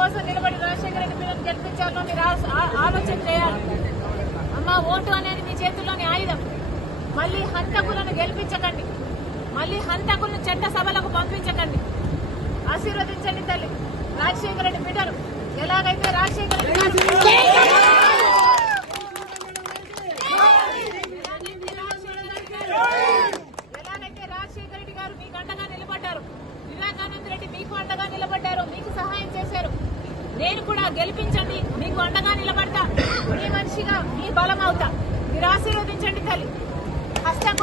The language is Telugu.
కోసం నిలబడి రాజశేఖర రెడ్డి పిల్లలు గెలిపించాలనో మీరు ఆ- ఆలోచన చేయాలి. అమ్మ ఓటు అనేది మీ చేతుల్లోని ఆయుధం. మళ్ళీ హంతకులను గెలిపించకండి. మళ్ళీ హంతకులను చట్ట సభలకు పంపించకండి. ఆశీర్వదించండి తల్లి. రాజశేఖర రెడ్డి బిడ్డను ఎలాగైతే రాజశేఖర రెడ్డి ఎలాగైతే రాజశేఖర రెడ్డి గారు మీకు అండగా నిలబడ్డారు వివేకానంద రెడ్డి మీకు అండగా నిలబడ్డారు నేను కూడా గెలిపించండి మీకు అండగా నిలబడతా. మీ మనిషిగా మీ బలం అవుతా. మీరు ఆశీర్వదించండి తల్లి. హస్తం